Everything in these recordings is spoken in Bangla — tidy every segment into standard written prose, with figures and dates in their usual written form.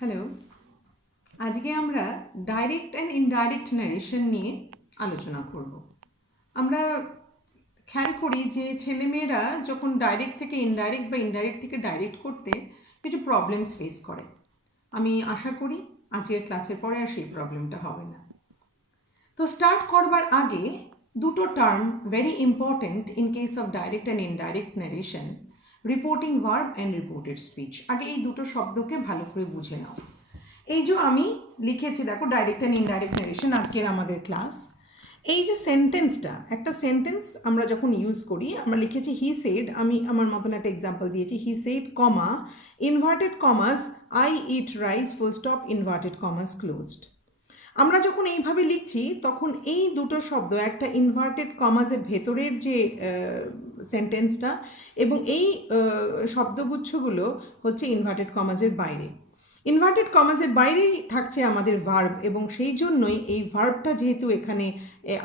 হ্যালো, আজকে আমরা ডাইরেক্ট অ্যান্ড ইনডাইরেক্ট ন্যারেশন নিয়ে আলোচনা করব। আমরা খেয়াল করি যে ছেলেমেয়েরা যখন ডাইরেক্ট থেকে ইনডাইরেক্ট বা ইনডাইরেক্ট থেকে ডাইরেক্ট করতে কিছু প্রবলেমস ফেস করে। আমি আশা করি আজকের ক্লাসের পরে আর সেই প্রবলেমটা হবে না। তো স্টার্ট করবার আগে দুটো term very important in case of direct and indirect narration, reporting verb and reported speech. আগে এই দুটো শব্দকে ভালো করে বুঝে নাও। এই যে আমি লিখেছি দেখো, ডাইরেক্ট অ্যান্ড ইনডাইরেক্ট ন্যারেশন আজকের আমাদের ক্লাস। এই যে সেন্টেন্সটা, একটা সেন্টেন্স আমরা যখন ইউজ করি, আমরা লিখেছি হি সেড, আমি আমার মতন একটা এক্সাম্পল দিয়েছি, he said comma inverted commas I eat rice full stop inverted commas closed. আমরা যখন এইভাবে লিখছি তখন এই দুটো শব্দ, একটা ইনভার্টেড কমাসের ভেতরের যে সেন্টেন্সটা এবং এই শব্দগুচ্ছগুলো হচ্ছে ইনভার্টেড কমাসের বাইরে। ইনভার্টেড কমাসের বাইরেই থাকছে আমাদের ভার্ব, এবং সেই জন্যই এই ভার্বটা যেহেতু এখানে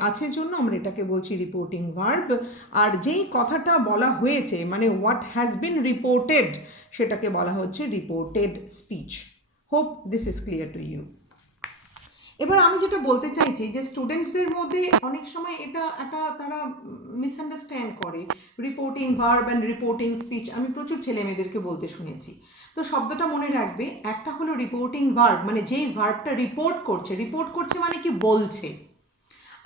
আছে জন্য আমরা এটাকে বলছি রিপোর্টিং ভার্ব। আর যেই কথাটা বলা হয়েছে মানে হোয়াট হ্যাজ বিন রিপোর্টেড, সেটাকে বলা হচ্ছে reported speech. Hope this is clear to you. এবার আমি যেটা বলতে চাইছি যে স্টুডেন্টসদের মধ্যে অনেক সময় এটা তারা মিসআন্ডারস্ট্যান্ড করে reporting verb and reporting speech. আমি প্রচুর ছেলে মেয়েদেরকে বলতে শুনেছি। তো শব্দটা মনে রাখবে, একটা হলো রিপোর্টিং ভার্ব, মানে যেই ভার্বটা রিপোর্ট করছে মানে কি বলছে।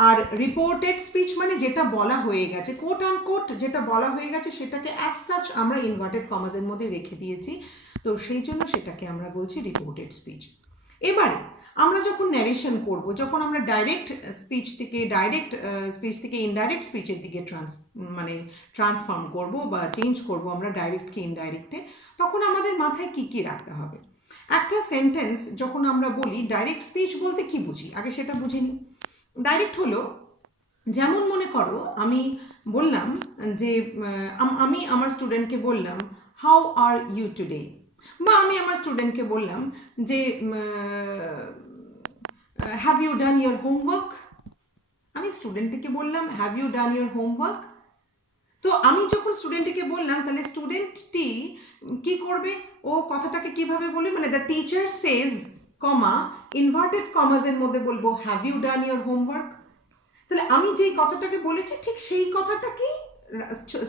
আর রিপোর্টেড স্পিচ মানে যেটা বলা হয়ে গেছে, কোট অ্যান্ড কোট যেটা বলা হয়ে গেছে সেটাকে অ্যাজ সাচ আমরা ইনভার্টেড কমাসের মধ্যে রেখে দিয়েছি, তো সেই জন্য সেটাকে আমরা বলছি রিপোর্টেড স্পিচ। এবারে আমরা যখন ন্যারেশন করব, যখন আমরা ডাইরেক্ট স্পিচ থেকে ইনডাইরেক্ট স্পিচের দিকে ট্রান্সফর্ম করব বা চেঞ্জ করব আমরা ডাইরেক্টকে ইনডাইরেক্টে, তখন আমাদের মাথায় কি কি রাখতে হবে। একটা সেন্টেন্স যখন আমরা বলি, ডাইরেক্ট স্পিচ বলতে কি বুঝি আগে সেটা বুঝে নিই। ডাইরেক্ট হলো, যেমন মনে করো আমি বললাম যে আমি আমার স্টুডেন্টকে বললাম হাউ আর ইউ টুডে, বা আমি আমার স্টুডেন্টকে বললাম যে have you done your homework. আমি স্টুডেন্টকে বললাম have you done your homework. তো আমি যখন স্টুডেন্টকে বললাম, তাহলে স্টুডেন্টটি কি করবে, ও কথাটাকে কিভাবে বলবে, মানে the teacher says comma inverted কমাসের মধ্যে বলবো have you done your homework. তাহলে আমি যেই কথাটাকে বলেছি ঠিক সেই কথাটাকেই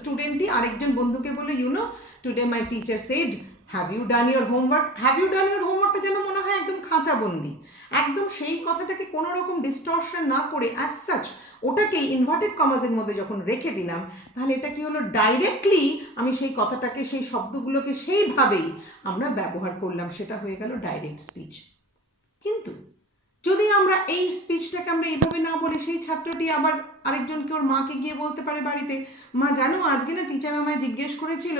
স্টুডেন্টই আরেকজন বন্ধুকে বলে, you know today my teacher said have you done your homework. Have you done your হোমওয়ার্কটা যেন মনে হয় একদম খাঁচাবন্দি, একদম সেই কথাটাকে কোনো রকম ডিস্টর্শন না করে অ্যাজ সাচ ওটাকে ইনভার্টেড কমাসের মধ্যে যখন রেখে দিলাম, তাহলে এটা কি হলো, ডাইরেক্টলি আমি সেই কথাটাকে, সেই শব্দগুলোকে সেইভাবেই আমরা ব্যবহার করলাম, সেটা হয়ে গেল ডাইরেক্ট স্পিচ। কিন্তু যদি আমরা এই স্পিচটাকে আমরা এইভাবে না বলে, সেই ছাত্রটি আবার আরেকজনকে, ওর মাকে গিয়ে বলতে পারে বাড়িতে, মা জানো আজকে না টিচার আমায় জিজ্ঞেস করেছিল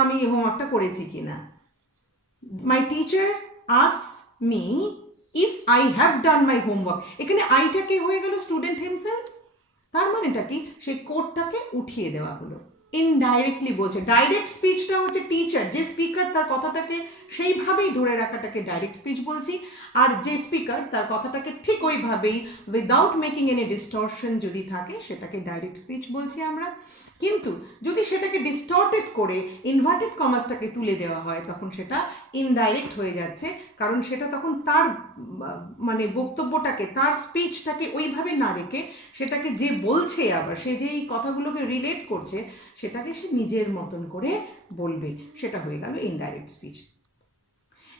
আমি হোমওয়ার্কটা করেছি কিনা। My teacher asks me if I have done my homework. এখানে আইটা কে হয়ে গেল, স্টুডেন্ট হিমসেলফ। তার মানেটা কি, সেই কোডটাকে উঠিয়ে দেওয়া হলো, ইনডাইরেক্টলি বলছে। ডাইরেক্ট স্পিচটা হচ্ছে টিচার, যে স্পিকার তার কথাটাকে সেইভাবেই ধরে রাখাটাকে ডাইরেক্ট স্পিচ বলছি, আর যে স্পিকার তার কথাটাকে ঠিক ওইভাবেই উইদাউট মেকিং এনি ডিস্টর্শন যদি থাকে সেটাকে ডাইরেক্ট স্পিচ বলছি আমরা। কিন্তু যদি সেটাকে ডিস্টর্টেড করে ইনভার্টেড কমাসটাকে তুলে দেওয়া হয়, তখন সেটা ইনডাইরেক্ট হয়ে যাচ্ছে, কারণ সেটা তখন তার মানে বক্তব্যটাকে, তার স্পিচটাকে ওইভাবে না রেখে সেটাকে যে বলছে, আবার সে যেই কথাগুলোকে রিলেট করছে সেটাকে সে নিজের মতন করে বলবে, সেটা হয়ে গেল ইনডাইরেক্ট স্পিচ।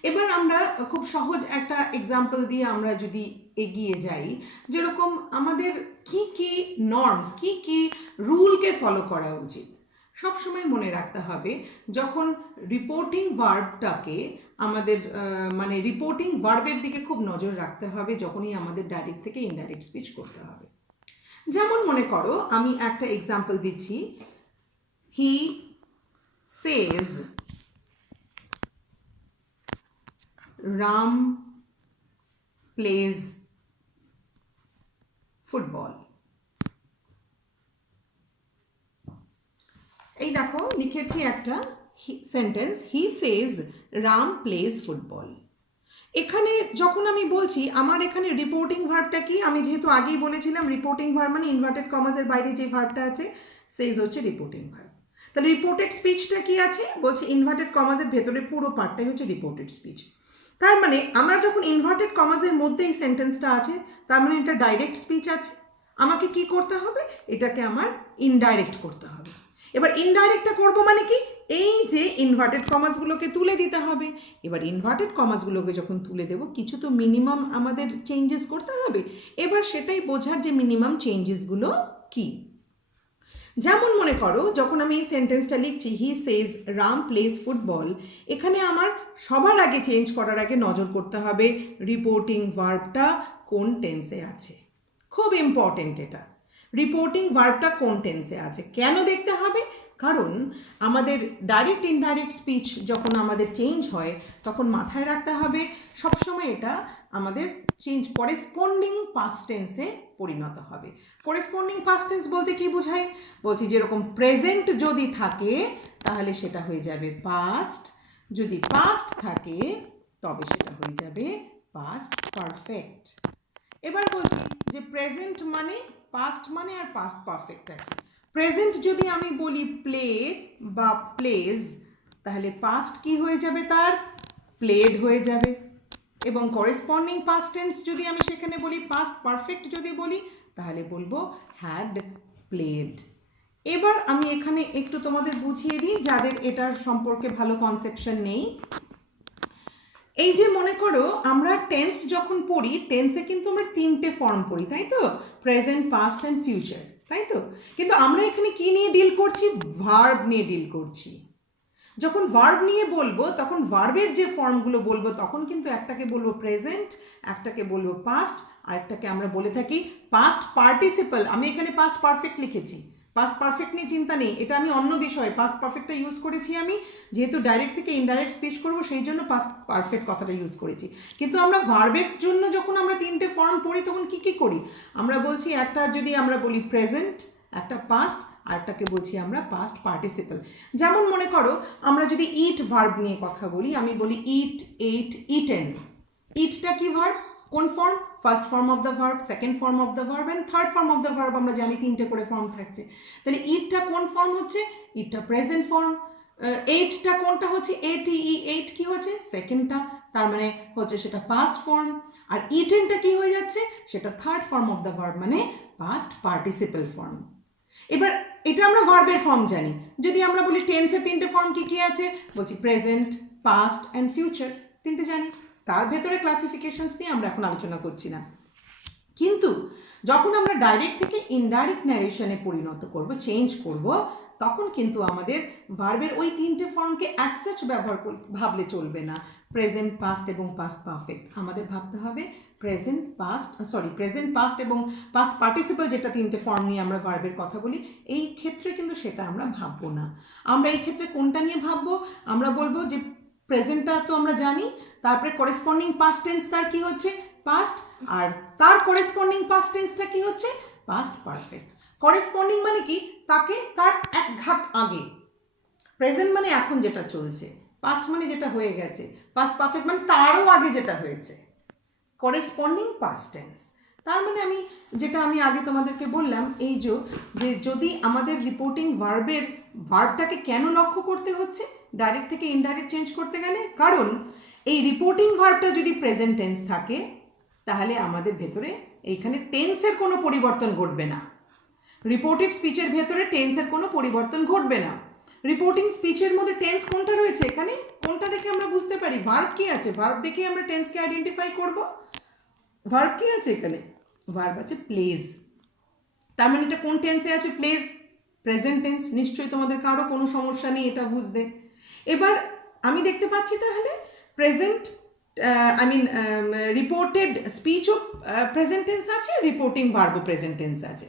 এবার আমরা খুব সহজ একটা এক্সাম্পল দিয়ে আমরা যদি এগিয়ে যাই, যেরকম আমাদের কি কি নর্মস, কি কি রুলকে ফলো করা উচিত। সবসময় মনে রাখতে হবে, যখন রিপোর্টিং ভার্বটাকে আমাদের মানে রিপোর্টিং ভার্বের দিকে খুব নজর রাখতে হবে যখনই আমাদের ডাইরেক্ট থেকে ইনডাইরেক্ট স্পিচ করতে হবে। যেমন মনে করো আমি একটা এক্সাম্পল দিচ্ছি, he Sage Ram plays football. এই দেখো লিখেছি একটা সেন্টেন্স, হি সেজ রাম প্লেজ ফুটবল। এখানে যখন আমি বলছি, আমার এখানে রিপোর্টিং ভার্বটা কি, আমি যেহেতু আগেই বলেছিলাম রিপোর্টিং ভার্ব মানে ইনভার্টেড কমাসের বাইরে যে ভার্বটা আছে, সেজ হচ্ছে রিপোর্টিং ভার্ব। তাহলে রিপোর্টেড স্পিচটা কি আছে, বলছে ইনভার্টেড কমাসের ভেতরে পুরো পার্টটাই হচ্ছে রিপোর্টেড স্পিচ। তার মানে আমার যখন ইনভার্টেড কমাসের মধ্যে এই সেন্টেন্সটা আছে, তার মানে এটা ডাইরেক্ট স্পিচ আছে। আমাকে কি করতে হবে? এটাকে আমার ইনডাইরেক্ট করতে হবে। এবার ইনডাইরেক্টটা করব মানে কি, এই যে ইনভার্টেড কমাসগুলোকে তুলে দিতে হবে। এবার ইনভার্টেড কমাসগুলোকে যখন তুলে দেব, কিছু তো মিনিমাম আমাদের চেঞ্জেস করতে হবে। এবার সেটাই বোঝার যে মিনিমাম চেঞ্জেসগুলো কি। যেমন মনে করো, যখন আমি এই সেন্টেন্সটা লিখছি, হি সেজ রাম প্লেস ফুটবল, এখানে আমার সবার আগে চেঞ্জ করার আগে নজর করতে হবে রিপোর্টিং ভার্বটা কোন টেন্সে আছে। খুব ইম্পর্টেন্ট এটা, রিপোর্টিং ভার্বটা কোন টেন্সে আছে। কেন দেখতে হবে? কারণ আমাদের ডাইরেক্ট ইনডাইরেক্ট স্পিচ যখন আমাদের চেঞ্জ হয়, তখন মাথায় রাখতে হবে সবসময় এটা আমাদের চেঞ্জ করেসপন্ডিং পাস্ট টেন্সে পরিণত হবে। করেসপন্ডিং পাস্ট টেন্স বলতে কি বোঝায়? বলছি যেরকম প্রেজেন্ট যদি থাকে তাহলে সেটা হয়ে যাবে পাস্ট, যদি পাস্ট থাকে তবে সেটা হয়ে যাবে পাস্ট পারফেক্ট। এবার বলছি যে প্রেজেন্ট মানে পাস্ট মানে আর পাস্ট পারফেক্ট আছে। প্রেজেন্ট যদি আমি বলি প্লে বা প্লেজ, তাহলে পাস্ট কি হয়ে যাবে? তার প্লেড হয়ে যাবে। এবং করেসপন্ডিং পাস্ট টেন্স যদি আমি সেখানে বলি পাস্ট পারফেক্ট যদি বলি, তাহলে বলবো হ্যাড প্লেড। এবার আমি এখানে একটু তোমাদের বুঝিয়ে দিই যাদের এটার সম্পর্কে ভালো কনসেপশন নেই। এই যে মনে করো আমরা টেন্স যখন পড়ি, টেন্সে কিন্তু আমরা তিনটে ফর্ম পড়ি, তাই তো? প্রেজেন্ট, পাস্ট অ্যান্ড ফিউচার, তাই তো? কিন্তু আমরা এখানে কি নিয়ে ডিল করছি? ভার্ব নিয়ে ডিল করছি। যখন ভার্ব নিয়ে বলবো তখন ভার্বের যে ফর্মগুলো বলবো, তখন কিন্তু একটাকে বলবো প্রেজেন্ট, একটাকে বলবো পাস্ট, আর একটাকে আমরা বলে থাকি পাস্ট পার্টিসিপল। আমি এখানে পাস্ট পারফেক্ট লিখেছি, পাস্ট পারফেক্ট নিয়ে চিন্তা নেই, এটা আমি অন্য বিষয় পাস্ট পারফেক্টটা ইউজ করেছি। আমি যেহেতু ডাইরেক্ট থেকে ইনডাইরেক্ট স্পিচ করবো, সেই জন্য পাস্ট পারফেক্ট কথাটা ইউজ করেছি। কিন্তু আমরা ভার্বের জন্য যখন আমরা তিনটে ফর্ম পড়ি, তখন কি কি করি? আমরা বলছি একটা যদি আমরা বলি প্রেজেন্ট, একটা পাস্ট, আরটাকে বলছি আমরা পাস্ট পার্টিসিপল। যেমন মনে করো আমরা যদি ইট ভার্ব নিয়ে কথা বলি, আমি বলি ইট, এইট, ইটেন। ইটটা কি ভার্ব? কোন form? First form of the verb, second form of the verb and third form of the verb. আমরা জানি তিনটে করে ফর্ম থাকছে। তাহলে ইটটা কোন ফর্ম হচ্ছে? ইটটা প্রেজেন্ট ফর্ম। এইটটা কোনটা হচ্ছে? এটিই, এইট কি হচ্ছে? সেকেন্ডটা, তার মানে হচ্ছে সেটা পাস্ট ফর্ম। আর ইটেনটা কি হয়ে যাচ্ছে? সেটা third form of the verb, মানে পাস্ট পার্টিসিপল ফর্ম। এবার এটা আমরা ভার্বের ফর্ম জানি। যদি আমরা বলি টেন্সের তিনটে ফর্ম কি কি আছে, বলছি প্রেজেন্ট, পাস্ট অ্যান্ড ফিউচার, তিনটে জানি। তার ভেতরে ক্লাসিফিকেশনস নিয়ে আমরা এখন আলোচনা করছি না। কিন্তু যখন আমরা ডাইরেক্ট থেকে ইনডাইরেক্ট ন্যারেশনে পরিণত করব, চেঞ্জ করব, তখন কিন্তু আমাদের ভার্বের ওই তিনটে ফর্মকে অ্যাজ সাচ ভাবলে চলবে না। প্রেজেন্ট, পাস্ট এবং পাস্ট পারফেক্ট আমাদের ভাবতে হবে প্রেজেন্ট, পাস্ট এবং পাস্ট পার্টিসিপল, যেটা তিনটে ফর্ম নিয়ে আমরা ভার্বের কথা বলি। এই ক্ষেত্রে কিন্তু সেটা আমরা ভাববো না। আমরা এই ক্ষেত্রে কোনটা নিয়ে ভাববো? আমরা বলবো যে প্রেজেন্টটা তো আমরা জানি, তারপরে করেসপন্ডিং পাস্ট টেন্স তার কি হচ্ছে? পাস্ট, আর তার করেসপন্ডিং পাস্ট টেন্সটা কি হচ্ছে? Past perfect. করেসপন্ডিং মানে কি? তাকে তার এক ঘাট আগে। প্রেজেন্ট মানে এখন যেটা চলছে, পাস্ট মানে যেটা হয়ে গেছে, পাস্ট পারফেক্ট মানে তারও আগে যেটা হয়েছে। করেসপন্ডিং পাস্ট টেন্স, তার মানে যেটা আমি আগে তোমাদেরকে বললাম, এই যে যদি আমাদের রিপোর্টিং ভার্বটাকে কেন লক্ষ্য করতে হচ্ছে ডাইরেক্ট থেকে ইনডাইরেক্ট চেঞ্জ করতে গেলে? কারণ এই রিপোর্টিং ভার্বটা যদি প্রেজেন্ট টেন্স থাকে, তাহলে আমাদের ভেতরে এইখানে টেন্সের কোনো পরিবর্তন ঘটবে না। রিপোর্টেড স্পিচের ভেতরে টেন্সের কোনো পরিবর্তন ঘটবে না। রিপোর্টিং স্পিচের মধ্যে টেন্স কোনটা রয়েছে, এখানে কোনটা দেখে আমরা বুঝতে পারি ভার্ব কি আছে? ভার্ব দেখে আমরা টেন্সকে আইডেন্টিফাই করব। ভার্ব কি আছে এখানে? ভার্ব আছে প্লেজ। তার মানে এটা কোন টেন্সে আছে? Please, present tense. নিশ্চয়ই তোমাদের কারো কোনো সমস্যা নেই এটা বুঝতে। এবার আমি দেখতে পাচ্ছি তাহলে প্রেজেন্ট রিপোর্টেড স্পিচও প্রেজেন্ট টেন্স আছে, রিপোর্টিং ভার্বও প্রেজেন্ট টেন্স আছে।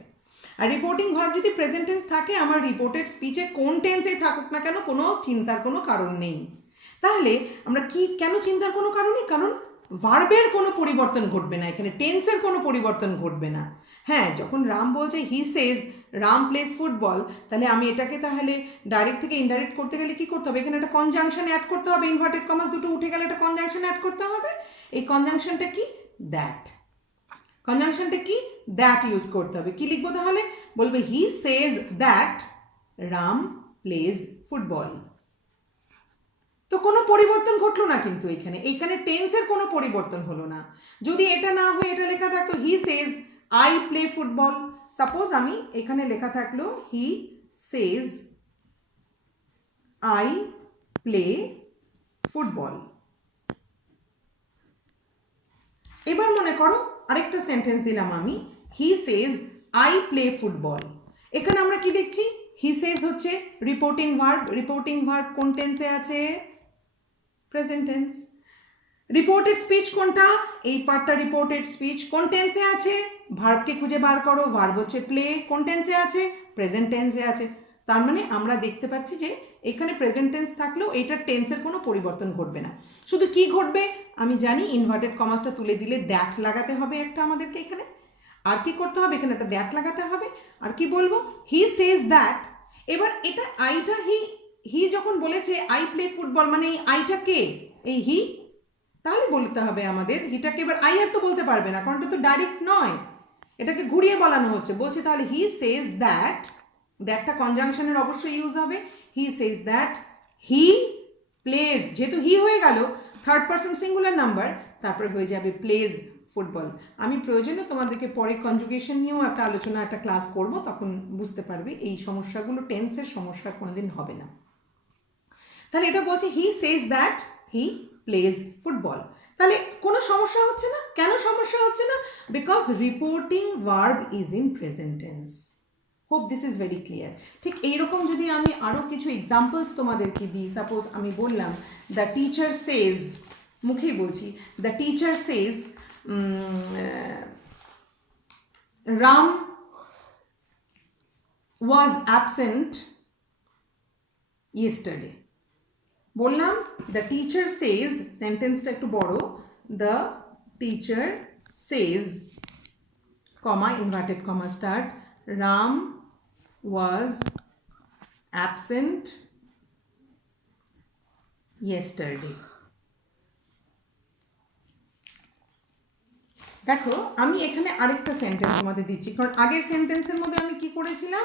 আর রিপোর্টিং ভার্ব যদি প্রেজেন্ট টেন্স থাকে, আমার রিপোর্টেড স্পিচে কোন টেন্সেই থাকুক না কেন, কোনো চিন্তার কোনো কারণ নেই। তাহলে আমরা কেন চিন্তার কোনো কারণ নেই? কারণ ভার্বের কোনো পরিবর্তন ঘটবে না, এখানে টেন্সের কোনো পরিবর্তন ঘটবে না। হ্যাঁ, যখন রাম বলছে he Sage Ram plays football, তাহলে আমি এটাকে তাহলে ডাইরেক্ট থেকে ইনডাইরেক্ট করতে গেলে কি করতে হবে? এখানে একটা কনজাংশন অ্যাড করতে হবে। ইনভার্টেড কমাস দুটো উঠে গেলে একটা কনজাংশন অ্যাড করতে হবে। এই কনজাংশনটা কি? দ্যাট। কনজাংশনটা কি? দ্যাট ইউজ করতে হবে। কি লিখবো তাহলে? বলবে he says that Ram plays football. তো কোনো পরিবর্তন ঘটলো না, কিন্তু এইখানে টেন্সের কোনো পরিবর্তন হলো না। যদি এটা না হয়ে এটা লেখা থাকতো he says I play football, suppose আমি এখানে লেখা থাকলো he says I play football. এবার মনে করো আরেকটা সেন্টেন্স দিলাম আমি, he says I play football. এখানে আমরা কি দেখছি, হি সেজ হচ্ছে রিপোর্টিং ভার্ব, রিপোর্টিং ভার্ব কোন টেন্সে আছে, প্রেজেন্ট টেন্স। রিপোর্টেড স্পিচ কোনটা, এই পার্টটা রিপোর্টেড স্পিচ কোন টেন্সে আছে, ভার্বকে খুঁজে বার করো, ভার্ব হচ্ছে প্লে, কোন টেন্সে আছে, প্রেজেন্ট টেন্সে আছে। তার মানে আমরা দেখতে পাচ্ছি যে এখানে প্রেজেন্ট টেন্স থাকলেও এইটার টেন্সের কোনো পরিবর্তন ঘটবে না। শুধু কি ঘটবে আমি জানি, ইনভার্টেড কমাসটা তুলে দিলে দ্যাট লাগাতে হবে একটা আমাদেরকে এখানে। আর কি করতে হবে, এখানে একটা দ্যাট লাগাতে হবে। আর কি বলবো, হি সেজ দ্যাট। এবার এটা আইটা হি যখন বলেছে আই প্লে ফুটবল, মানে এই আইটা কে, এই হি, তাহলে বলতে হবে আমাদের হিটাকে। এবার আই আর তো বলতে পারবে না, কারণ এটা তো ডাইরেক্ট নয়, এটাকে ঘুরিয়ে বলানো হচ্ছে। বলছে তাহলে হি সেজ দ্যাট, দ্যাটটা কনজাংশনের অবশ্যই ইউজ হবে। হি সেজ দ্যাট হি প্লেজ, যেহেতু হি হয়ে গেল থার্ড পারসন সিঙ্গুলার নাম্বার, তারপরে হয়ে যাবে প্লেজ ফুটবল। আমি প্রয়োজনে তোমাদেরকে পরে কনজুগেশন নিয়েও একটা আলোচনা, একটা ক্লাস করব, তখন বুঝতে পারবে এই সমস্যাগুলো, টেন্সের সমস্যা কোনোদিন হবে না। তাহলে এটা বলছে he says that he plays football. তাহলে কোনো সমস্যা হচ্ছে না, কেন সমস্যা হচ্ছে না, because reporting verb is in present tense. Hope this is very clear. ঠিক এইরকম যদি আমি আরও কিছু এক্সাম্পলস তোমাদেরকে দিই, সাপোজ আমি বললাম দ্য টিচার সেজ, মুখেই বলছি, the teacher says Ram was absent yesterday. বললাম দ্য টিচার সেজ, সেন্টেন্সটা একটু বড়, the teacher says comma inverted comma start, Ram was absent yesterday. দেখো আমি এখানে আরেকটা সেন্টেন্স তোমাদের দিচ্ছি, কারণ আগের সেন্টেন্সের মধ্যে আমি কি করেছিলাম,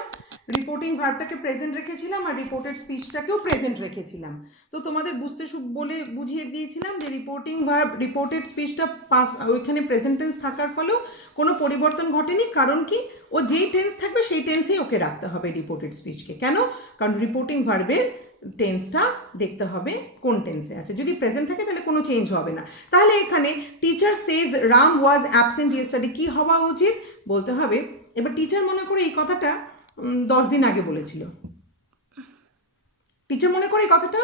রিপোর্টিং ভার্বটাকে প্রেজেন্ট রেখেছিলাম আর রিপোর্টেড স্পিচটাকেও প্রেজেন্ট রেখেছিলাম। তো তোমাদের বুঝতে বলে বুঝিয়ে দিয়েছিলাম যে রিপোর্টিং ভার্ব, রিপোর্টেড স্পিচটা ওইখানে প্রেজেন্ট টেন্স থাকার ফলেও কোনো পরিবর্তন ঘটেনি। কারণ কি, ও যেই টেন্স থাকবে সেই টেন্সেই ওকে রাখতে হবে রিপোর্টেড স্পিচকে। কেন, কারণ রিপোর্টিং ভার্বের টেন্সটা দেখতে হবে কোন টেন্সে আছে, যদি প্রেজেন্ট থাকে তাহলে কোনো চেঞ্জ হবে না। তাহলে এখানে teacher says Ram was absent yesterday কি হওয়া উচিত, বলতে হবে, এবার টিচার মনে করে এই কথাটা 10 দিন আগে বলেছিল, টিচার মনে করে এই কথাটা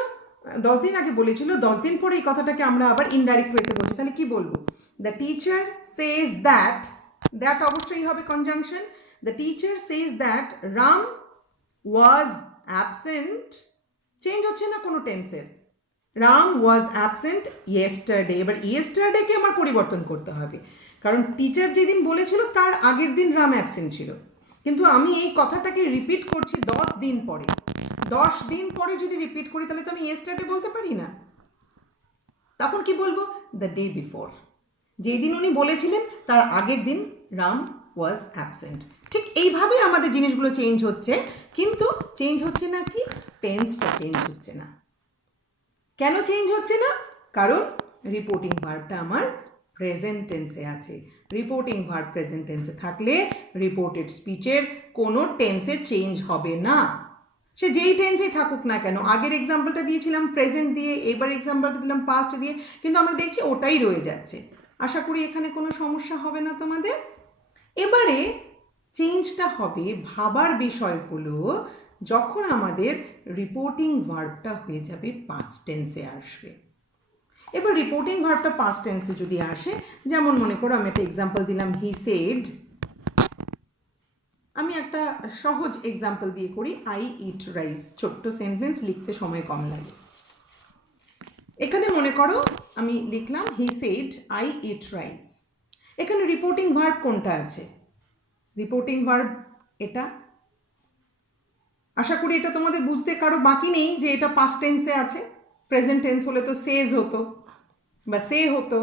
10 দিন আগে বলেছিল, 10 দিন পরে এই কথাটাকে আমরা আবার ইনডাইরেক্ট ওয়েতে বলছি, তাহলে কি বলবো, the teacher says that, that অবশ্যই হবে conjunction, the teacher Sage that Ram was absent, change হচ্ছে না কোনো টেন্সের, রাম ওয়াজ অ্যাবসেন্ট ইয়েস্টারডে। এবার ইয়েস্টারডেকে আমার পরিবর্তন করতে হবে, কারণ টিচার যেদিন বলেছিল তার আগের দিন রাম অ্যাবসেন্ট ছিল, কিন্তু আমি এই কথাটাকে রিপিট করছি 10 দিন পরে। 10 দিন পরে যদি রিপিট করি তাহলে তো আমি ইয়েস্টারডে বলতে পারি না, তখন কি বলবো, দ্য ডে বিফোর, যেই দিন উনি বলেছিলেন তার আগের দিন রাম ওয়াজ অ্যাবসেন্ট। ঠিক এইভাবে আমাদের জিনিসগুলো চেঞ্জ হচ্ছে, কিন্তু চেঞ্জ হচ্ছে না কি, টেন্সটা চেঞ্জ হচ্ছে না। কেন চেঞ্জ হচ্ছে না, কারণ রিপোর্টিং ভার্বটা আমার প্রেজেন্ট টেন্সে আছে। রিপোর্টিং ভার্ব প্রেজেন্ট টেন্সে থাকলে রিপোর্টেড স্পিচের কোনো টেন্সে চেঞ্জ হবে না, সে যেই টেন্সেই থাকুক না কেন। আগের এক্সাম্পলটা দিয়েছিলাম প্রেজেন্ট দিয়ে, এবার এক্সাম্পলটা দিলাম পাস্ট দিয়ে, কিন্তু আমরা দেখছি ওটাই রয়ে যাচ্ছে। আশা করি এখানে কোনো সমস্যা হবে না তোমাদের। এবারে চেঞ্জটা হবে ভাবার বিষয়গুলো যখন আমাদের রিপোর্টিং ভার্বটা হয়ে যাবে পাস্ট টেন্সে আসবে। এবার রিপোর্টিং ভার্বটা পাস্ট টেন্সে যদি আসে, যেমন মনে করো আমি একটা এক্সাম্পল দিলাম, হি সেড, আমি একটা সহজ এক্সাম্পল দিয়ে করি, আই ইট রাইস, ছোট্ট সেন্টেন্স, লিখতে সময় কম লাগে। এখানে মনে করো আমি লিখলাম হি সেড আই ইট রাইস, এখানে রিপোর্টিং ভার্ব কোনটা আছে, রিপোর্টিং ভার্ব এটা। আশা করি এটা তোমাদের বুঝতে কারো বাকি নেই যে এটা পাস্ট টেন্সে আছে। প্রেজেন্ট টেন্স হলে তো সেজ হতো বা সে হতো,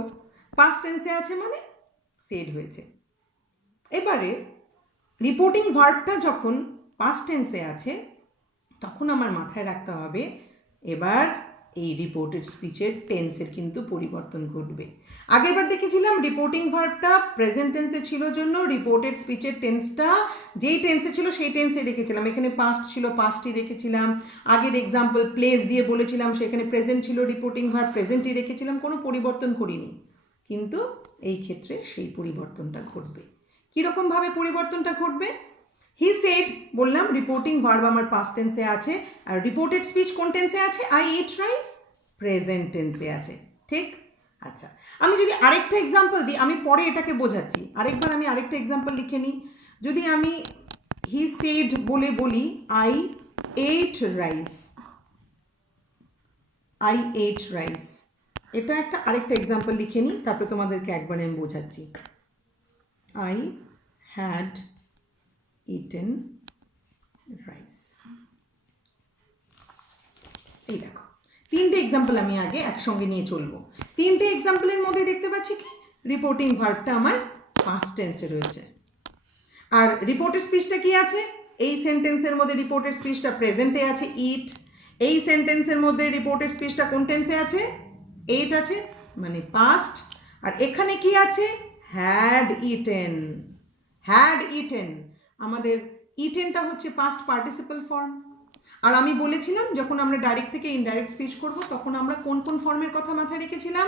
পাস্ট টেন্সে আছে মানে সেড হয়েছে। এবারে রিপোর্টিং ভার্বটা যখন পাস্ট টেন্সে আছে তখন আমার মাথায় রাখতে হবে, এবার এই রিপোর্টেড স্পিচের টেন্সের কিন্তু পরিবর্তন ঘটবে। আগেরবার দেখেছিলাম রিপোর্টিং ভার্বটা প্রেজেন্ট টেন্সে ছিল জন্য রিপোর্টেড স্পিচের টেন্সটা যেই টেন্সে ছিল সেই টেন্সে রেখেছিলাম। এখানে পাস্ট ছিল, পাস্টই রেখেছিলাম। আগের এক্সাম্পল প্লেস দিয়ে বলেছিলাম, সেখানে প্রেজেন্ট ছিল, রিপোর্টিং ভার্ব প্রেজেন্টই রেখেছিলাম, কোনো পরিবর্তন করিনি। কিন্তু এই ক্ষেত্রে সেই পরিবর্তনটা ঘটবে। কীরকমভাবে পরিবর্তনটা ঘটবে? হি সেড, বললাম রিপোর্টিং ভার্ব আমার পাস্ট টেন্সে আছে, আর রিপোর্টেড স্পিচ কোন টেন্সে আছে? আই ইট রাইস প্রেজেন্ট টেন্সে আছে। ঠিক? আচ্ছা, আমি যদি আরেকটা এক্সাম্পল দিই, আমি পরে এটাকে বোঝাচ্ছি। আরেকবার আমি আরেকটা এক্সাম্পল লিখে নিই। যদি আমি হি সেড বলে বলি I ate rice, I ate rice, এটা একটা আরেকটা এক্সাম্পল লিখে নিই, তারপরে তোমাদেরকে একবার আমি বোঝাচ্ছি। I had eaten rice. এই দেখো, তিনটে এক্সাম্পল আমি আগে একসঙ্গে নিয়ে চলবো। তিনটে এক্সাম্পলের মধ্যে দেখতে পাচ্ছি কি রিপোর্টিং ভার্বটা আমার পাস্ট টেন্সে রয়েছে, আর রিপোর্টেড স্পিচটা কি আছে? এই সেন্টেন্সের মধ্যে রিপোর্টেড স্পিচটা প্রেজেন্টে আছে ইট, এই সেন্টেন্সের মধ্যে রিপোর্টেড স্পিচটা কোন টেন্সে আছে? এইট আছে, মানে পাস্ট। আর এখানে কি আছে? Had eaten, had eaten. আমাদের ইটেনটা হচ্ছে পাস্ট পার্টিসিপল ফর্ম। আর আমি বলেছিলাম যখন আমরা ডাইরেক্ট থেকে ইনডাইরেক্ট স্পিচ করব তখন আমরা কোন কোন ফর্মের কথা মাথায় রেখেছিলাম?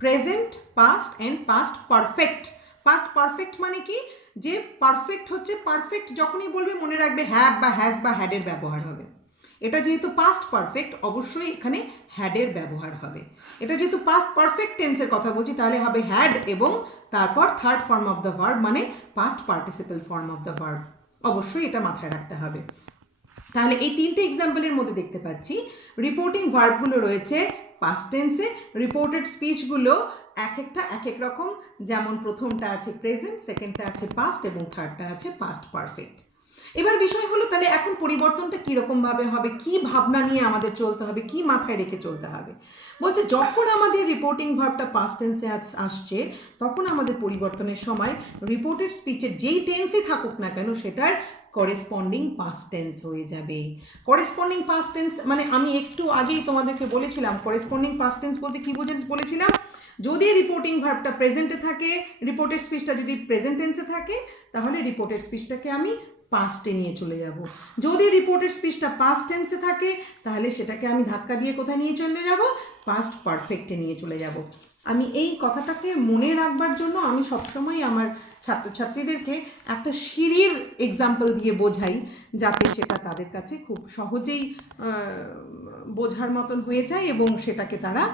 Present, past and past perfect. Past perfect মানে কি? যে পারফেক্ট হচ্ছে, পারফেক্ট যখনই বলবে মনে রাখবে হ্যাভ বা হ্যাজ বা হ্যাডের ব্যবহার হবে। এটা যেহেতু পাস্ট পারফেক্ট, অবশ্যই এখানে হ্যাডের ব্যবহার হবে। এটা যেহেতু পাস্ট পারফেক্ট টেন্সের কথা বলছি, তাহলে হবে হ্যাড এবং তারপর third form of the verb, মানে past participle form of the verb. অবশ্যই এটা মাথায় রাখতে হবে। তাহলে এই তিনটে এক্সাম্পলের মধ্যে দেখতে পাচ্ছি রিপোর্টিং ভার্বগুলো রয়েছে পাস্ট টেন্সে, রিপোর্টেড স্পিচগুলো এক একটা এক এক রকম। যেমন প্রথমটা আছে প্রেজেন্ট, সেকেন্ডটা আছে পাস্ট এবং থার্ডটা আছে পাস্ট পারফেক্ট। এবার বিষয় হলো তাহলে এখন পরিবর্তনটা কীরকমভাবে হবে, কি ভাবনা নিয়ে আমাদের চলতে হবে, কি মাথায় রেখে চলতে হবে? বলছে যখন আমাদের রিপোর্টিং ভার্বটা পাস্ট টেন্সে আসছে তখন আমাদের পরিবর্তনের সময় রিপোর্টেড স্পিচের যেই টেন্সে থাকুক না কেন সেটার করেসপন্ডিং পাস্ট টেন্স হয়ে যাবে। করেসপন্ডিং পাস্ট টেন্স মানে আমি একটু আগেই তোমাদেরকে বলেছিলাম, করেসপন্ডিং পাস্ট টেন্স বলতে কী বলেছিলাম? যদি রিপোর্টিং ভার্বটা প্রেজেন্টে থাকে, রিপোর্টেড স্পিচটা যদি প্রেজেন্ট টেন্সে থাকে, তাহলে রিপোর্টেড স্পিচটাকে আমি পাস্টে নিয়ে চলে যাব। যদি রিপোর্টেড স্পিচটা পাস্ট টেন্সে থাকে তাহলে সেটাকে আমি ধাক্কা দিয়ে কোথায় নিয়ে চলে যাব? পাস্ট পারফেক্টে নিয়ে চলে যাব। আমি এই কথাটাকে মনে রাখবার জন্য আমি সবসময় আমার ছাত্রছাত্রীদেরকে একটা সিঁড়ির এক্সাম্পল দিয়ে বোঝাই, যাতে সেটা তাদের কাছে খুব সহজেই বোঝার মতন হয়ে যায় এবং সেটাকে তারা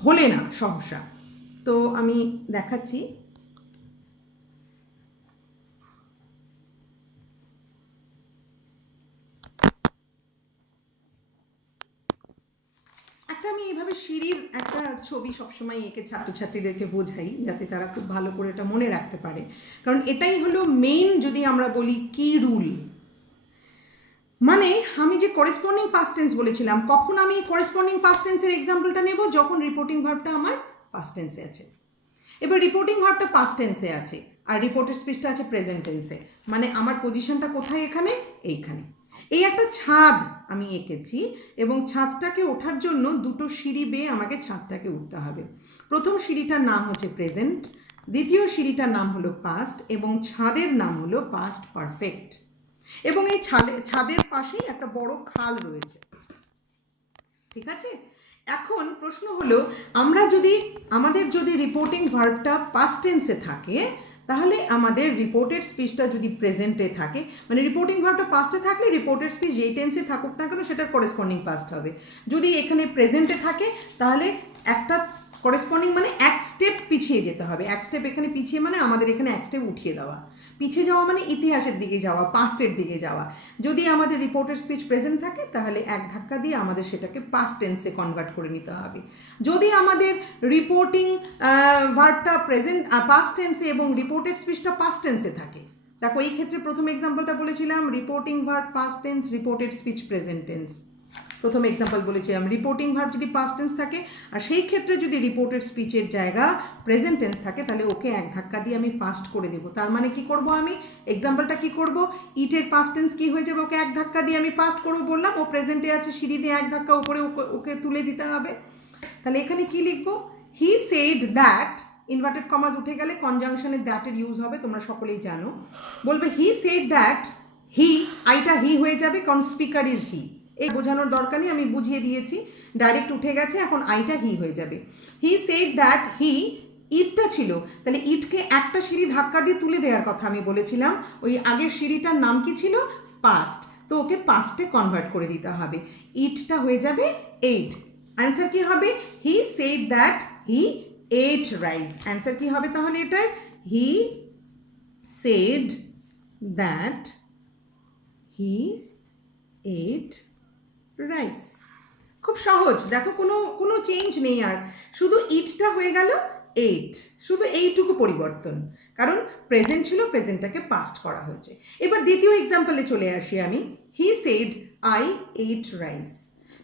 ভোলে না সহসা। তো আমি দেখাচ্ছি। আমি এইভাবে সিঁড়ির একটা ছবি সবসময় এঁকে ছাত্রছাত্রীদেরকে বোঝাই, যাতে তারা খুব ভালো করে এটা মনে রাখতে পারে। কারণ এটাই হলো মেইন, যদি আমরা বলি কি রুল। মানে আমি যে করেসপন্ডিং পাস্ট টেন্স বলেছিলাম, কখন আমি করেসপন্ডিং পাস্ট টেন্সের এক্সাম্পলটা নেব? যখন রিপোর্টিং ভার্বটা আমার পাস্ট টেন্সে আছে। এবার রিপোর্টিং ভার্বটা পাস্ট টেন্সে আছে আর রিপোর্টেড স্পিচটা আছে প্রেজেন্ট টেন্সে, মানে আমার পজিশনটা কোথায়? এখানে, এইখানে। এই একটা ছাদ আমি এঁকেছি এবং ছাদটাকে ওঠার জন্য দুটো সিঁড়ি বেয়ে আমাকে ছাদটাকে উঠতে হবে। প্রথম সিঁড়িটার নাম হচ্ছে প্রেজেন্ট, দ্বিতীয় সিঁড়িটার নাম হলো পাস্ট এবং ছাদের নাম হলো পাস্ট পারফেক্ট। এবং এই ছাদের পাশেই একটা বড় খাল রয়েছে। ঠিক আছে? এখন প্রশ্ন হলো, আমাদের যদি রিপোর্টিং ভার্বটা পাস্ট টেন্সে থাকে তাহলে আমাদের রিপোর্টেড স্পিচটা যদি প্রেজেন্টে থাকে, মানে রিপোর্টিং ভার্বটা পাস্টে থাকলে রিপোর্টেড স্পিচ যেই টেন্সে থাকুক না কেন সেটার করেসপন্ডিং পাস্ট হবে। যদি এখানে প্রেজেন্টে থাকে তাহলে একটা করেসপন্ডিং মানে এক স্টেপ পিছিয়ে যেতে হবে। এক স্টেপ এখানে পিছিয়ে মানে আমাদের এখানে এক স্টেপ উঠিয়ে দেওয়া। পিছিয়ে যাওয়া মানে ইতিহাসের দিকে যাওয়া, পাস্টের দিকে যাওয়া। যদি আমাদের রিপোর্টেড স্পিচ প্রেজেন্ট থাকে তাহলে এক ধাক্কা দিয়ে আমাদের সেটাকে পাস্ট টেন্সে কনভার্ট করে নিতে হবে। যদি আমাদের রিপোর্টিং ভার্বটা প্রেজেন্ট পাস্ট টেন্সে এবং রিপোর্টেড স্পিচটা পাস্ট টেন্সে থাকে, দেখো এই ক্ষেত্রে প্রথম এক্সাম্পলটা বলেছিলাম reporting verb past tense, reported speech present tense. প্রথম এক্সাম্পল বলেছিলাম রিপোর্টিং ভার্ব যদি পাস্ট টেন্স থাকে আর সেই ক্ষেত্রে যদি রিপোর্টেড স্পিচের জায়গা প্রেজেন্ট টেন্স থাকে তাহলে ওকে এক ধাক্কা দিয়ে আমি পাস্ট করে দেবো। তার মানে কি করব আমি এক্সাম্পলটা কি করব, ইটের পাস্ট টেন্স কি হয়ে যাবে, ওকে এক ধাক্কা দিয়ে আমি পাস্ট করবো বললাম, ও প্রেজেন্টে আছে, সিঁড়ি দিয়ে এক ধাক্কা উপরে ওকে তুলে দিতে হবে। তাহলে এখানে কি লিখবো, হি সেড দ্যাট, ইনভার্টেড কমাস উঠে গেলে কনজাংশনের দ্যাটের ইউজ হবে, তোমরা সকলেই জানো। বলবে হি সেড দ্যাট, হি আইটা হি হয়ে যাবে কারণ স্পিকার ইজ হি, এই বোঝানোর দরকার নেই, আমি বুঝিয়ে দিয়েছি, ডাইরেক্ট উঠে গেছে, এখন আইটা হি হয়ে যাবে। হি সেড দ্যাট হি, ইটটা ছিল, তাহলে ইটকে একটা সিঁড়ি ধাক্কা দিয়ে তুলে দেওয়ার কথা আমি বলেছিলাম, ওই আগের সিঁড়িটার নাম কি ছিল, পাস্ট, তো ওকে পাস্টে কনভার্ট করে দিতে হবে, ইটটা হয়ে যাবে এইট। অ্যান্সার কি হবে, he said that he ate rice. Answer কি হবে তাহলে এটার, he said that he ate rice. খুব সহজ, দেখো কোনো চেঞ্জ নেই, আর শুধু ইটটা হয়ে গেল এইট, শুধু এইটুকু পরিবর্তন, কারণ প্রেজেন্ট ছিল, প্রেজেন্টটাকে পাস্ট করা হয়েছে। এবার দ্বিতীয় এক্সাম্পলে চলে আসি আমি, he said I ate rice.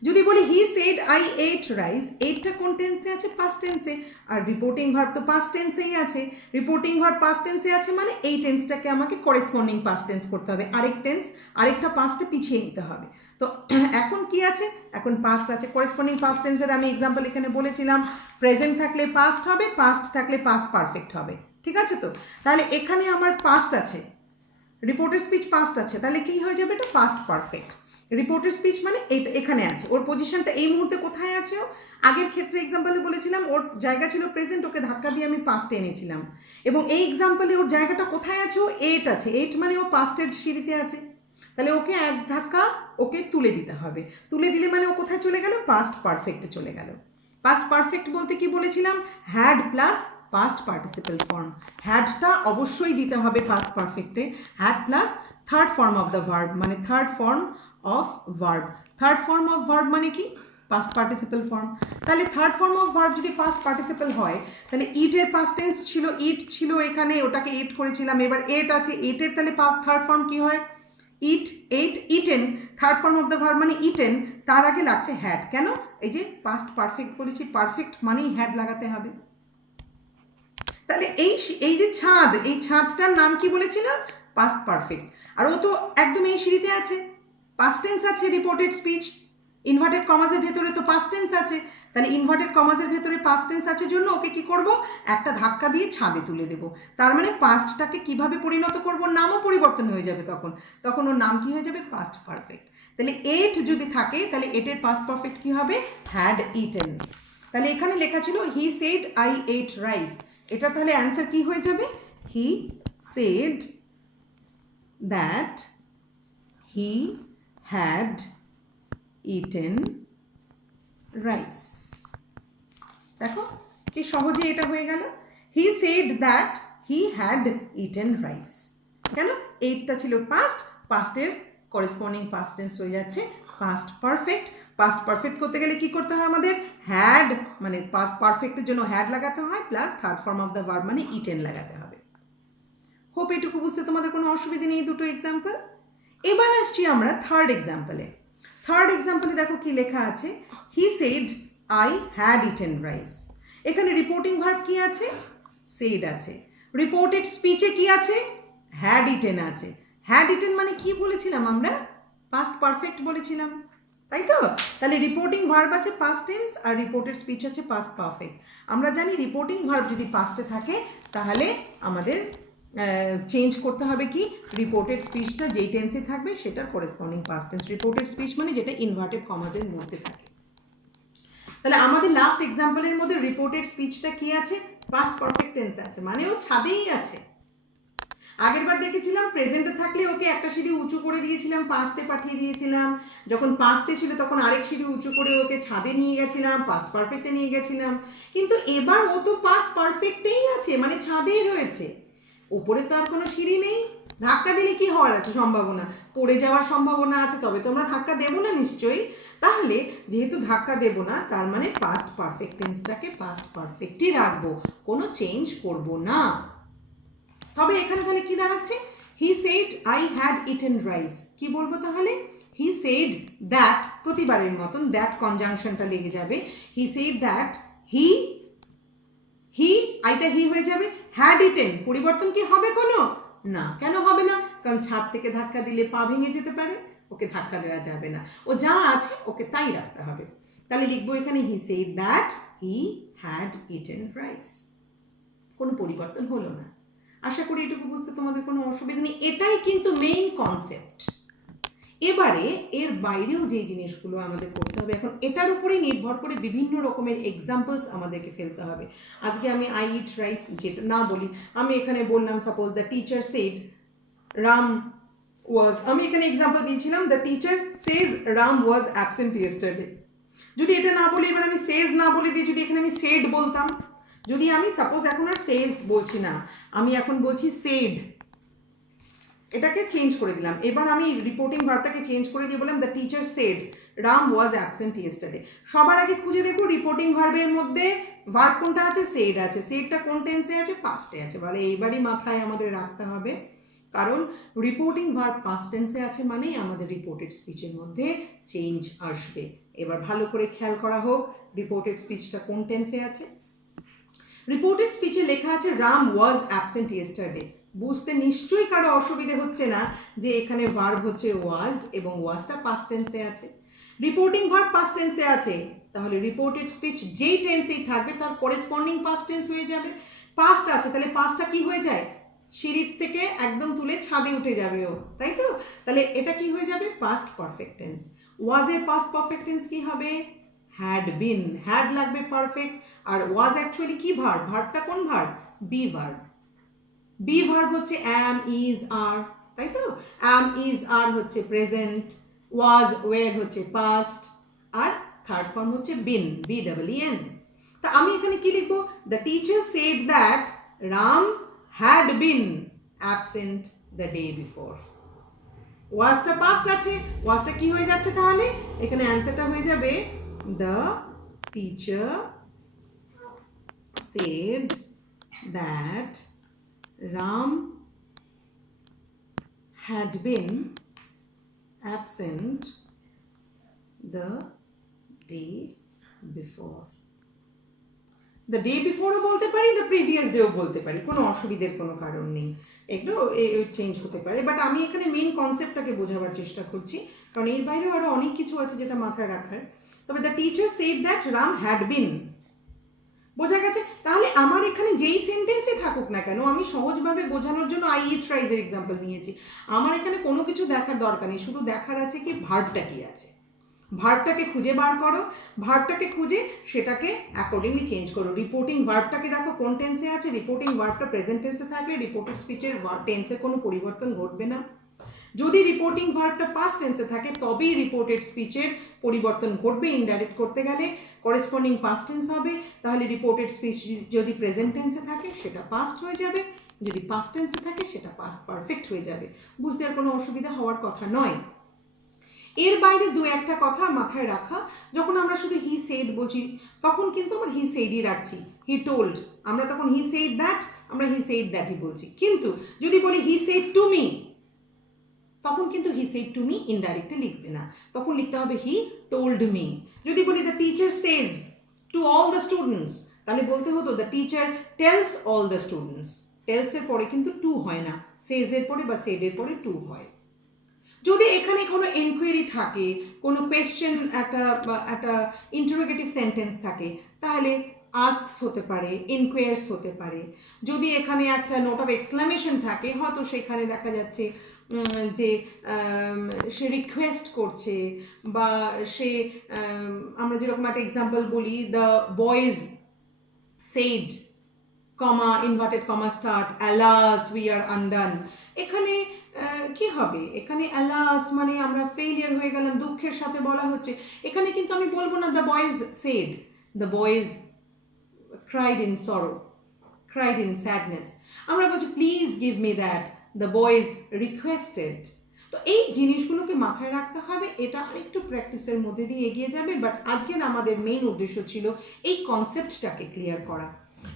যদি বলি he said I ate rice, এইটটা কোন টেন্সে আছে, পাস্ট টেন্সে, আর রিপোর্টিং ভার্ব তো পাস্ট টেন্সেই আছে, রিপোর্টিং ভার্ব পাস্ট টেন্সে আছে মানে এই টেন্সটাকে আমাকে করেসপন্ডিং পাস্ট টেন্স করতে হবে, আরেকটা পাস্টে পিছিয়ে নিতে হবে। তো এখন কি আছে, এখন পাস্ট আছে, করেসপন্ডিং পাস্ট টেন্সের আমি এক্সাম্পল এখানে বলেছিলাম, প্রেজেন্ট থাকলে পাস্ট হবে, পাস্ট থাকলে পাস্ট পারফেক্ট হবে, ঠিক আছে? তো তাহলে এখানে আমার পাস্ট আছে, রিপোর্টেড স্পিচ পাস্ট আছে, তাহলে কি হয়ে যাবে, এটা পাস্ট পারফেক্ট। রিপোর্টেড স্পিচ মানে এইটা এখানে আছে, ওর পজিশনটা এই মুহূর্তে কোথায় আছে, ও আগের ক্ষেত্রে এক্সাম্পলে বলেছিলাম ওর জায়গা ছিল প্রেজেন্ট, ওকে ধাক্কা দিয়ে আমি পাস্টে এনেছিলাম, এবং এই এক্সাম্পলে ওর জায়গাটা কোথায় আছে, ও এইট আছে, এইট মানে ও পাস্টের সিঁড়িতে আছে, তাহলে ওকে এক ধাক্কা ওকে তুলে দিতে হবে, তুলে দিলে মানে ও কোথায় চলে গেল, পাস্ট পারফেক্টে চলে গেল। পাস্ট পারফেক্ট বলতে কি বলেছিলাম, had plus past participle form, হ্যাডটা অবশ্যই দিতে হবে পাস্ট পারফেক্টে, had plus third form of the verb, মানে third form of verb, third form of verb মানে কি, পাস্ট পার্টিসিপল ফর্ম। তাহলে থার্ড ফর্ম অফ ভার্ব যদি পাস্ট পার্টিসিপল হয়, তাহলে ইটের পাস্ট টেন্স ছিল, ইট ছিল এখানে, ওটাকে এইট করেছিলাম, এবার এইট আছে, এইটের তাহলে থার্ড ফর্ম কি হয়, eat, ate, eaten, third form of the verb মানে ইটেন, তার আগে লাগছে হ্যাড, কেন, এই যে পাস্ট পারফেক্ট বলেছি, পারফেক্ট মানেই হ্যাড লাগাতে হবে। তাহলে এই যে ছাদ, এই ছাদটার নাম কি বলেছিলাম, পাস্ট পারফেক্ট, আর ও তো একদম এই সিঁড়িতে আছে, পাস্ট টেন্স আছে, রিপোর্টেড স্পিচ, ইনভার্টেড কমাসের ভেতরে তো পাস্ট টেন্স আছে, তাহলে ইনভার্টেড কমাসের ভেতরে পাস্ট টেন্স আছে জন্য ওকে কি করব, একটা ধাক্কা দিয়ে ছাদে তুলে দেব, তার মানে পাস্টটাকে কিভাবে পরিণত করব, নামও পরিবর্তন হয়ে যাবে, তখন ওর নাম কি হয়ে যাবে, পাস্ট পারফেক্ট। তাহলে এইট যদি থাকে তাহলে এটের পাস্ট পারফেক্ট কি হবে, হ্যাড ইটেন। তাহলে এখানে লেখা ছিল হি সেড আই এইট রাইস, এটা তাহলে অ্যান্সার কি হয়ে যাবে, he said that he had eaten rice. দেখো কি সহজে এটা হয়ে গেল, he said that he had eaten rice, কেন, এইটটা ছিল পাস্ট, পাস্টের করেসপন্ডিং পাস্ট টেন্স হয়ে যাচ্ছে পাস্ট পারফেক্ট। পাস্ট পারফেক্ট করতে গেলে কি করতে হয় আমাদের, হ্যাড মানে পারফেক্টের জন্য হ্যাড লাগাতে হয়, plus third form of the verb মানে ইটেন লাগাতে হবে। হোপ এটুকু বুঝতে তোমাদের কোনো অসুবিধা নেই, দুটো এক্সাম্পল। এবার আসছি আমরা থার্ড এক্সাম্পলে। থার্ড এক্সাম্পলে দেখো কি লেখা আছে, হি said I had eaten rice. এখানে রিপোর্টিং ভার্ব কি আছে, সেড আছে, রিপোর্টেড স্পিচে কি আছে, হ্যাড ইটেন আছে। হ্যাড ইটেন মানে কি বলেছিলাম আমরা, পাস্ট পারফেক্ট বলেছিলাম, তাই তো? তাহলে রিপোর্টিং ভার্ব আছে পাস্ট টেন্স, আর রিপোর্টেড স্পিচ আছে পাস্ট পারফেক্ট। আমরা জানি রিপোর্টিং ভার্ব যদি পাস্টে থাকে তাহলে আমাদের চেঞ্জ করতে হবে কি, রিপোর্টেড স্পিচটা যেই টেন্সে থাকবে সেটার corresponding past tense, reported speech মানে যেটা ইনভার্টেড কমাসের মধ্যে থাকে। তাহলে আমাদের লাস্ট এক্সাম্পলের মধ্যে রিপোর্টেড স্পিচটা কি আছে, পাস্ট পারফেক্ট টেন্স আছে, মানে ও ছাদেই আছে। আগেরবার দেখেছিলাম প্রেজেন্টে থাকলে ওকে একটা সিঁড়ি উঁচু করে দিয়েছিলাম, পাস্টে পাঠিয়ে দিয়েছিলাম, যখন পাস্টে ছিল তখন আরেক সিঁড়ি উঁচু করে ওকে ছাদে নিয়ে গেছিলাম, পাস্ট পারফেক্টে নিয়ে গেছিলাম, কিন্তু এবার ও তো পাস্ট পারফেক্টেই আছে, মানে ছাদেই রয়েছে, উপরে তো আর কোনো সিঁড়ি নেই, ধাক্কা দিলে কি হওয়ার আছে সম্ভাবনা, পড়ে যাওয়ার সম্ভাবনা আছে, তবে তো আমরা ধাক্কা দেবো না নিশ্চয়ই। তাহলে যেহেতু ধাক্কা দেবো না, তার মানে পাস্ট পারফেক্ট টেন্সটাকে পাস্ট পারফেক্টই রাখবো, কোনো চেঞ্জ করব না। তবে এখানে তাহলে কি দাঁড়াচ্ছে, হি said I had eaten rice, কি বলবো তাহলে, হি সেড দ্যাট, প্রতিবারের মতন দ্যাট কনজাংশনটা লেগে যাবে। হি সেড দ্যাট হি আইটা হি হয়ে যাবে, হ্যাড ইটেন, পরিবর্তন কি হবে কোনো? না। কেন হবে না? কারণ ছাদ থেকে ধাক্কা দিলে পা ভেঙে যেতে পারে, ওকে ধাক্কা দেওয়া যাবে না, ও যা আছে ওকে তাই রাখতে হবে। তাহলে লিখবো এখানে he said that he had eaten rice, কোনো পরিবর্তন হলো না। আশা করি এটুকু বুঝতে তোমাদের কোনো অসুবিধা নেই। এটাই কিন্তু মেইন কনসেপ্ট। এবারে এর বাইরেও যে জিনিসগুলো আমাদের করতে হবে, এখন এটার উপরেই নির্ভর করে বিভিন্ন রকমের এক্সাম্পলস আমাদেরকে ফেলতে হবে। আজকে আমি আই ইট রাইস যেটা না বলি, আমি এখানে বললাম suppose the teacher said Ram was, আমি এখানে এক্সাম্পল দিয়েছিলাম the teacher says Ram was absent yesterday. যদি এটা না বলি, এবার আমি সেজ না বলে দিয়ে যদি এখানে আমি সেড বলতাম, যদি আমি সাপোজ এখন আর সেজ বলছি না, আমি এখন বলছি সেড, এটাকে চেঞ্জ করে দিলাম। এবার আমি রিপোর্টিং ভার্বটাকে চেঞ্জ করে দিয়ে বললাম the teacher said Ram was absent yesterday. সবার আগে খুঁজে দেখো রিপোর্টিং ভার্বের মধ্যে ভার্ব কোনটা আছে? সেড আছে। সেডটা কোন টেন্সে আছে? পাস্টে আছে। বলে এইবারই মাথায় আমাদের রাখতে হবে, কারণ রিপোর্টিং ভার্ব পাস্ট টেন্সে আছে মানেই আমাদের রিপোর্টেড স্পিচের মধ্যে চেঞ্জ আসবে। এবার ভালো করে খেয়াল করা হোক রিপোর্টেড স্পিচটা কোন টেন্সে আছে। রিপোর্টেড স্পিচে লেখা আছে রাম ওয়াজ অ্যাবসেন্ট ইয়েস্টারডে। বুঝতে নিশ্চয়ই কারো অসুবিধে হচ্ছে না যে এখানে ভার্ব হচ্ছে ওয়াজ এবং ওয়াজটা পাস্ট টেন্সে আছে। রিপোর্টিং ভার্ব পাস্ট টেন্সে আছে, তাহলে রিপোর্টেড স্পিচ যেই টেন্সেই থাকবে তার করেসপন্ডিং পাস্ট টেন্স হয়ে যাবে। পাস্ট আছে, তাহলে পাস্টটা কি হয়ে যায়? সিঁড়ির থেকে একদম তুলে ছাদে উঠে যাবে ও, তাই তো? তাহলে এটা কি হয়ে যাবে? Past perfect tense. ওয়াজের পাস্ট পারফেক্ট টেন্স কি হবে? Had been. হ্যাড লাগবে পারফেক্ট, আর ওয়াজ অ্যাকচুয়ালি কি ভার্ব? ভার্বটা কোন verb? Be verb. Be verb হচ্ছে অ্যাম, ইজ, আর, তাই তো? অ্যাম, ইজ, আর হচ্ছে প্রেজেন্ট, ওয়াজ, ওয়ের হচ্ছে পাস্ট, আর থার্ড ফর্ম হচ্ছে been, B double E N. তা আমি এখানে কি লিখবো? The teacher said that Ram had been absent the day before. ওয়াজটা পাস্ট আছে, ওয়াজটা কি হয়ে যাচ্ছে তাহলে? এখানে অ্যান্সারটা হয়ে যাবে the teacher said that Ram had been absent the day before. The day before ও বলতে পারি, the previous day ও বলতে পারি, কোনো অসুবিধার কোনো কারণ নেই, একটু চেঞ্জ হতে পারে। বাট আমি এখানে মেন কনসেপ্টটাকে বোঝাবার চেষ্টা করছি, কারণ এর বাইরেও আরও অনেক কিছু আছে যেটা মাথায় রাখার। তবে the teacher said that Ram had বিন, বোঝা গেছে? তাহলে আমার এখানে যেই সেন্টেন্সে থাকুক না কেন, আমি সহজভাবে বোঝানোর জন্য আই ইট রাইসের এক্সাম্পল নিয়েছি। আমার এখানে কোনো কিছু দেখার দরকার নেই, শুধু দেখার আছে কি ভার্বটা কি আছে। ভার্বটাকে খুঁজে বার করো, ভার্বটাকে খুঁজে সেটাকে অ্যাকর্ডিংলি চেঞ্জ করো। রিপোর্টিং ভার্বটাকে দেখো কোন টেন্সে আছে। রিপোর্টিং ভার্বটা প্রেজেন্ট টেন্সে থাকলে রিপোর্টেড স্পিচের টেন্সের কোনো পরিবর্তন ঘটবে না। যদি রিপোর্টিং ভার্বটা পাস্ট টেন্সে থাকে তবেই রিপোর্টেড স্পিচের পরিবর্তন ঘটবে। ইনডাইরেক্ট করতে গেলে করেসপন্ডিং পাস্ট টেন্স হবে, তাহলে রিপোর্টেড স্পিচ যদি প্রেজেন্ট টেন্সে থাকে সেটা পাস্ট হয়ে যাবে, যদি পাস্ট টেন্সে থাকে সেটা পাস্ট পারফেক্ট হয়ে যাবে। বুঝতে আর কোনো অসুবিধা হওয়ার কথা নয়। এর বাইরে দু একটা কথা মাথায় রাখা, যখন আমরা শুধু হি সেড বলছি তখন কিন্তু আমরা হি সেডই রাখছি। হি টোল্ড, আমরা তখন হি সেড দ্যাট, আমরা হি সেড দ্যাটই বলছি। কিন্তু যদি বলি হি সেড টু মি, তখন কিন্তু he said to me indirectly লিখবে না, তখন লিখতে হবে হি টোল্ড মি। যদি বলি the teacher says to all the students, তাহলে বলতে হতো the teacher tells all the students. টেলসের পরে কিন্তু টু হয় না, সেজের পরে বা সেডের পরে টু হয়। যদি এখানে কোনো এনকোয়ারি থাকে, কোনো কোয়েশ্চেন, একটা ইন্টারোগেটিভ সেন্টেন্স থাকে, তাহলে আস্কস হতে পারে, ইনকোয়ার্স হতে পারে। যদি এখানে একটা নোট অফ এক্সক্লামেশন থাকে, হয়তো সেখানে দেখা যাচ্ছে যে সে রিকোয়েস্ট করছে, বা সে আমরা যেরকম একটা এক্সাম্পল বলি the boys shed comma inverted comma start alas we are undone. এখানে কি হবে? এখানে অ্যালাস মানে আমরা ফেলিয়ার হয়ে গেলাম, দুঃখের সাথে বলা হচ্ছে। এখানে কিন্তু আমি বলবো না the boys said, the boys cried in sorrow, cried in sadness। আমরা বলছি please give me that, the boys requested. তো এই জিনিসগুলোকে মাথায় রাখতে হবে, এটা আরেকটু প্র্যাকটিসের মধ্যে দিয়ে এগিয়ে যাবে। বাট আজকের আমাদের মেইন উদ্দেশ্য ছিল এই কনসেপ্টটাকে ক্লিয়ার করা।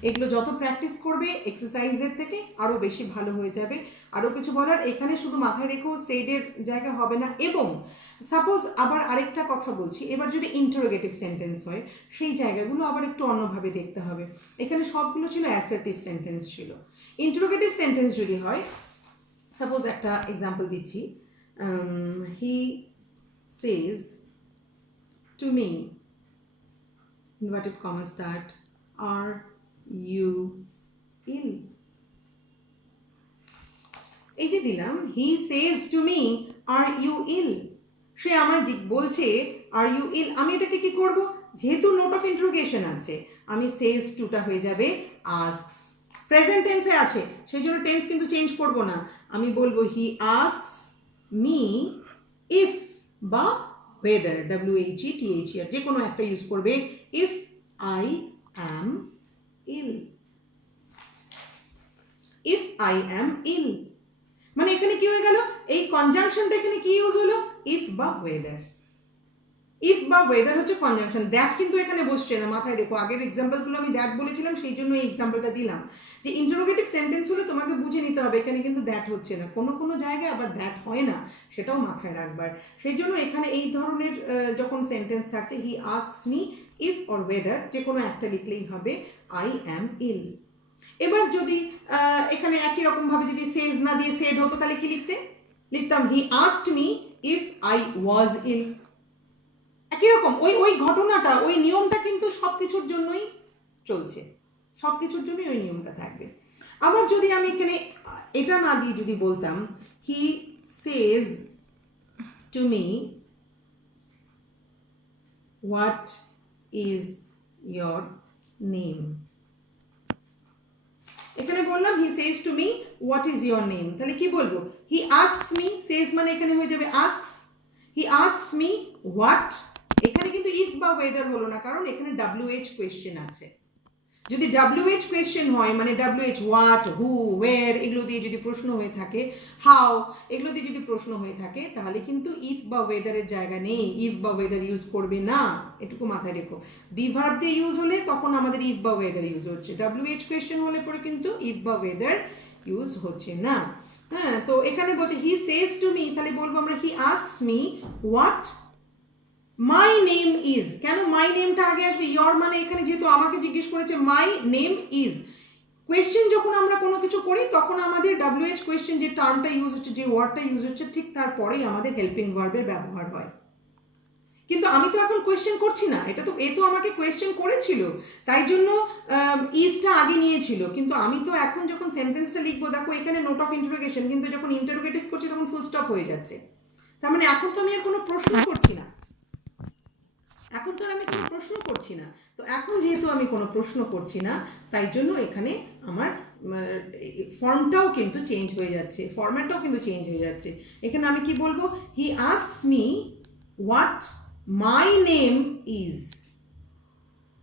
এগুলো যত প্র্যাকটিস করবে এক্সারসাইজের থেকে আরও বেশি ভালো হয়ে যাবে। আরও কিছু বলার এখানে শুধু মাথায় রেখেও সেডের জায়গা হবে না। এবং সাপোজ আবার আরেকটা কথা বলছি, এবার যদি ইন্টারোগেটিভ সেন্টেন্স হয় সেই জায়গাগুলো আবার একটু অন্যভাবে দেখতে হবে। এখানে সবগুলো ছিল অ্যাসার্টিভ সেন্টেন্স ছিল। ইন্টারোগেটিভ সেন্টেন্স যদি হয়, সাপোজ একটা এক্সাম্পল দিচ্ছি, he says to me inverted comma start are you ill. এই যে দিলাম he says to me are you ill, সে আমায় বলছে আর ইউ ইল, আমি এটাকে কি করব, যেহেতু নোট অফ ইন্টারোগেশন আছে আমি সেজ টুটা হয়ে যাবে আস্কস, প্রেজেন্ট টেন্সে আছে সেই জন্য টেন্স কিন্তু চেঞ্জ করব না, আমি বলবো হি আস্কস মি ইফ বা ওয়েদার, WHETHER যে কোনো একটা ইউজ করবে, if I am ill, if I am ill. মানে এখানে কি হয়ে গেল, এই কনজাংশনটা এখানে কি ইউজ হলো, ইফ বা ওয়েদার। ইফ বা ওয়েদার হচ্ছে কনজাংশন, দ্যাট কিন্তু এখানে বসছে না, মাথায় রেখো। আগের এক্সাম্পলগুলো আমি দ্যাট বলেছিলাম সেই জন্য এই এক্সাম্পলটা দিলাম, যে ইন্টারোগেটিভ সেন্টেন্স হলে তোমাকে বুঝে নিতে হবে এখানে কিন্তু দ্যাট হচ্ছে না, কোনো কোনো জায়গায় আবার দ্যাট হয় না, সেটাও মাথায় রাখবার। সেই জন্য এখানে এই ধরনের যখন সেন্টেন্স থাকছে, he asks me if or whether, যে কোনো একটা লিখলেই হবে আই অ্যাম ইল। এবার যদি এখানে একই রকমভাবে যদি সেজ না দিয়ে সেড হতো তাহলে কি লিখতাম he asked me if I was ill. একই রকম ওই ঘটনাটা, ওই নিয়মটা কিন্তু সব কিছুর জন্যই চলছে, সব কিছুর জন্যই ওই নিয়মটা থাকবে। আবার যদি আমি এখানে এটা না দিয়ে যদি বলতাম he says to me what is your name, এখানে বললাম he says to me what is your name, তাহলে কি বলবো, হি আস্কস মি, সেজ মানে এখানে হয়ে যাবে asks, he asks me what, এখানে কিন্তু ইফ বা ওয়েদার হলো না কারণ এখানে WH কোয়েশ্চেন আছে। যদি WH কোয়েশ্চেন হয় মানে WH হোয়াট, হু, ওয়ের এগুলো দিয়ে যদি প্রশ্ন হয়ে থাকে, হাউ এগুলো দিয়ে যদি প্রশ্ন হয়ে থাকে, তাহলে কিন্তু ইফ বা ওয়েদারের জায়গা নেই, ইফ বা ওয়েদার ইউজ করবে না, এটুকু মাথায় রেখো। বি ভার্ব দিয়ে ইউজ হলে তখন আমাদের ইফ বা ওয়েদার ইউজ হচ্ছে, WH কোয়েশ্চেন হলে পরে কিন্তু ইফ বা ওয়েদার ইউজ হচ্ছে না। হ্যাঁ, তো এখানে বলছে হি সেজ টু মি, তাহলে বলবো আমরা he asks me what my name is. কেন মাই নেমটা আগে আসবে, ইয়র মানে এখানে যেহেতু আমাকে জিজ্ঞেস করেছে মাই নেম ইজ, কোয়েশ্চেন যখন আমরা কোনো কিছু করি তখন আমাদের WH কোয়েশ্চেন যে টার্মটা ইউজ হচ্ছে, যে ওয়ার্ডটা ইউজ হচ্ছে, ঠিক তারপরেই আমাদের হেল্পিং ভার্বের ব্যবহার হয়। কিন্তু আমি তো এখন কোয়েশ্চেন করছি না, এটা তো এ তো আমাকে কোয়েশ্চেন করেছিল তাই জন্য ইজটা আগে নিয়েছিল, কিন্তু আমি তো এখন যখন সেন্টেন্সটা লিখবো, দেখো এখানে নোট অফ ইন্টারোগেশন, কিন্তু যখন ইন্টারোগেটিভ করছি তখন ফুল স্টপ হয়ে যাচ্ছে, তার মানে এখন তো আমি আর কোনো প্রশ্ন করছি না, এখন তো আমি কোনো প্রশ্ন করছি না। তো এখন যেহেতু আমি কোনো প্রশ্ন করছি না তাই জন্য এখানে আমার ফর্মটাও কিন্তু চেঞ্জ হয়ে যাচ্ছে, ফরম্যাটটাও কিন্তু চেঞ্জ হয়ে যাচ্ছে। এখানে আমি কি বলবো, he asks me what my name is,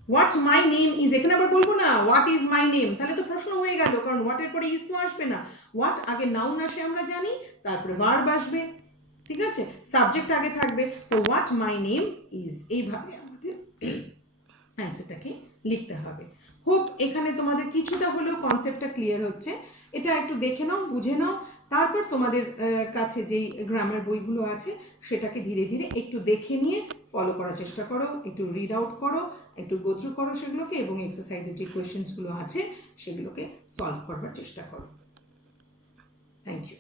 what my name is, এখানে আবার বলবো না হোয়াট ইজ মাই নেম, তাহলে তো প্রশ্ন হয়ে গেল, কারণ হোয়াটের পরে ইজ তো আসবে না, হোয়াট আগে নাউন আসে আমরা জানি, তারপরে ভার্ব আসবে, ঠিক আছে, সাবজেক্ট আগে থাকবে, তো হোয়াট মাই নেম ইজ, এইভাবে আমাদের অ্যান্সারটাকে লিখতে হবে। হোপ এখানে তোমাদের কিছুটা হলেও কনসেপ্টটা ক্লিয়ার হচ্ছে, এটা একটু দেখে নাও, বুঝে নাও, তারপর তোমাদের কাছে যেই গ্রামার বইগুলো আছে সেটাকে ধীরে ধীরে একটু দেখে নিয়ে ফলো করার চেষ্টা করো, একটু রিড আউট করো, একটু গো থ্রু করো সেগুলোকে, এবং এক্সারসাইজের যে কোয়েশ্চেন্সগুলো আছে সেগুলোকে সলভ করবার চেষ্টা করো। Thank you.